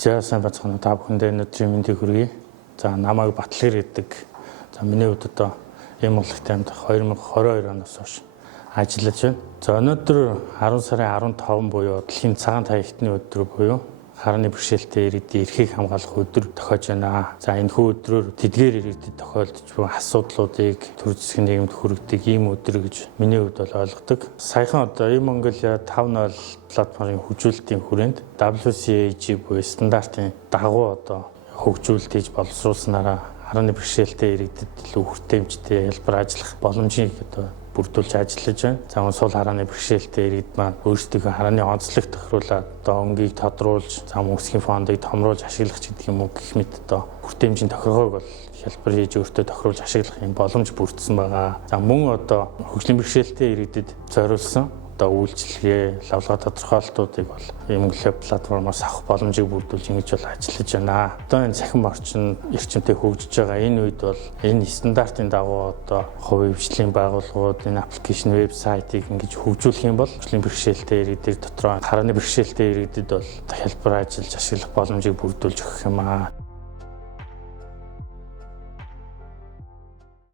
За сайн бацхан та бүхэндээ өнөөдрийн мэндийг хүргэе. За намайг Батлгэр гэдэг. За миний хувьд одоо ийм Монголын аймд 2022 оноос хойш ажиллаж байна. За өнөөдөр 10 сарын 15 буюу дэлхийн цагаан таягтны өдөр буюу харны бэрхшээлтэй иргэдийн эрхийг хамгаалах өдөр тохиож байна. За энэхүү өдрөөр тэдгээр иргэдэд тохиолдож буй асуудлуудыг төр засгийн нийгэмд хүргэдэг ийм өдөр гэж миний хувьд бол ойлгодог. Саяхан одоо e-Mongolia 5.0 платформын хөгжүүлэлтийн хүрээнд WCAG буюу стандартын дагуу одоо хөгжүүлэлт хийж боловсруулснараа харны бэрхшээлтэй иргэдэд илүү хүртээмжтэй хэлбэр ажиллах боломжийг одоо бүрдүүлж ажиллаж байна. За сул харааны бэрхшээлтэй иргэд маань өөрсдийнхөө харааны онцлог тохируулаад одоо өнгийг тодруулж, зам үсгийн фондыг томруулж ашиглах гэдэг юм уу гэх мэт одоо хүртээмжийн тохиргоог бол хэлбэр хийж өөртөө тохируулж ашиглах юм боломж бүрдсэн байгаа. За мөн одоо хөгжлийн бэрхшээлтэй иргэдэд зориулсан үйлчилгээ, лавлага тодорхойлолтуудыг бол e-Mongolia платформоос авах боломжийг бүрдүүлж ингэж бол ажиллаж байна. Одоо энэ цахим эрчимтэй хөгжиж байгаа энэ үед бол энэ стандартын дагуу одоо хувийн хвшлийн байгууллагууд энэ аппликейшн вебсайтыг ингэж хөгжүүлэх юм бол хөгжлийн бэрхшээлтэй иргэдийн дотроо харааны бэрхшээлтэй иргэдэд бол хэлбэр ажиллаж ашиглах боломжийг бүрдүүлж өгөх юм аа.